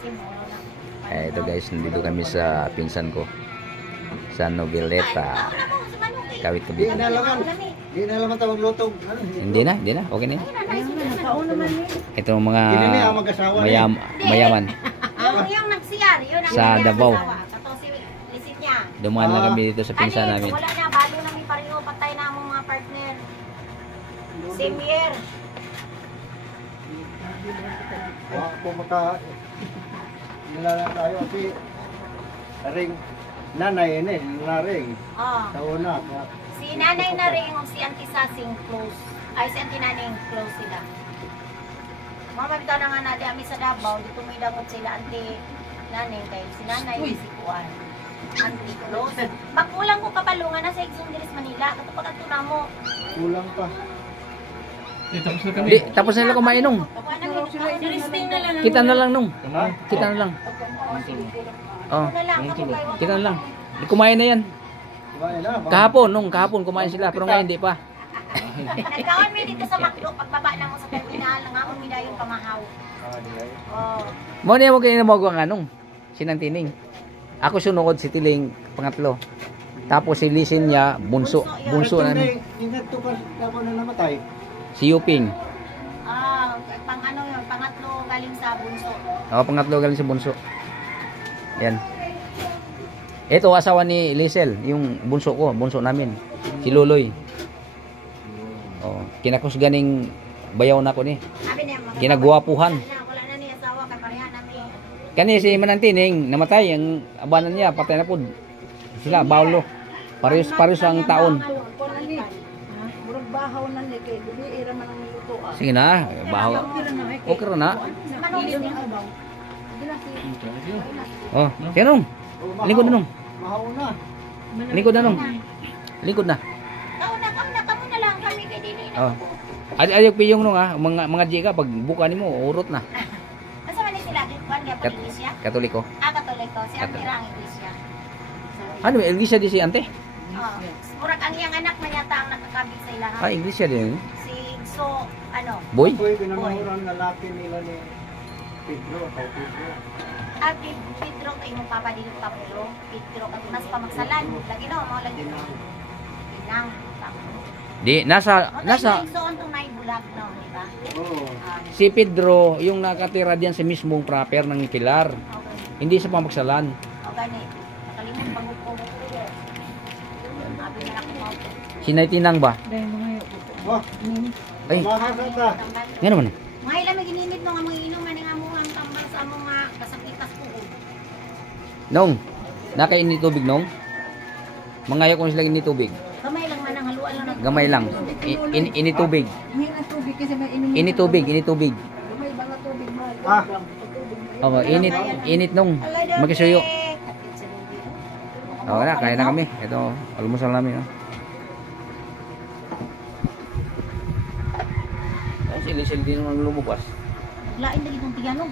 Ito guys, nandito kami sa pinsan ko sa Noveleta. Kawit Cavite. Hindi na naman tawag lutong. Hindi na, okay na yun. Ito mga mayaman Yung nagsiyar, yun ang sa Davao. lisit niya. Dumaan lang kami dito sa pinsan namin. Wala na, balo namin pareho, patay na among mga partner. Same year. Kung nilala tayo kasi ring nanay naring. Sa una. Si nanay na rin o si auntie Sasing close. Ay, si auntie Naning close sila. Mga mabitaw na nga natin kami sa Davao, dito may dagot sila auntie Naning kay si nanay si Kuan. Auntie close. Pagkulang ko kapalungan na sa Exondiris Manila, katupag ang tuna mo. Kulang pa. Tapos na nila kumain nung. Kita na lang nung. Kita na lang. Oh. Kita na lang. Kumain na yan. Kahapon kumain sila pero ngayon hindi pa. Nagkaon mi dito sa Macdo pagbaba na mo sa terminal nangamon mi dayon pamahaw. Oh. Mo niya mo kini mo ang anong sinantining. Ako sunod si Tiling pangatlo. Tapos si Lisin niya bunso na ni. Ingat to ka ako na namatay. Si Yuping. Pang ano yun, pangatlo galing sa bunso. Pangatlo galing sa bunso. Yan. Ito asawa ni Lisel, yung bunso ko, bunso namin. Si Luloy. Kinakus ganing bayaw na ko ni. Kinagwapuhan. Wala na ni asawa kay pareha namin. Kani si Manantining namatay, ang abanan niya patay na pud. Sila bawlo. Pares ang taon. Bahaw na ni kay gabi ira man ang luto. Sige na, bahaw. Okay ra na. Kenong. Lingkod na nung. Mahaw na. Lingkod na nung. Lingkod na. Kamo na lang kami kay dili na. Ayok piyong nung mga jika pag buka nimo urot na. Asa man ni sila kuan gyud iglesia? Katoliko. Katoliko, si Ante ra ang iglesia. Ano, iglesia di si Ante? Murag ang iyang anak man yata ang nakakabit sa ilahan. Iglesia din. Si So, ano? Boy? Boy, pinamahuran lalaki nila ni Pedro. Pedro kay mong papa dito Pablo. Pedro kay mas pamagsalan. Lagi no, mo lagi no. Inang. Di nasa doon tong nay bulag no, di ba? Si Pedro yung nakatira diyan sa mismong proper ng Pilar. Hindi sa pamagsalan. Gani. Nakalimot pagbuko. Sinaytinang ba? Ay. Ngano man? Mga ilang may gininit nung among inom nga nga mo ang tambal sa among mga kasakitas ko. Nong, nakainit tubig nong? Mangayo ko sila init tubig. Gamay lang man ang haluan lang. Gamay lang. Init tubig. Init tubig. May banga tubig mo. Init nong. Magisuyo. Na, kaya na kami. Ito, almusal namin. Sili-sili din naman lumabas. Lain lagi itong tiyan, no?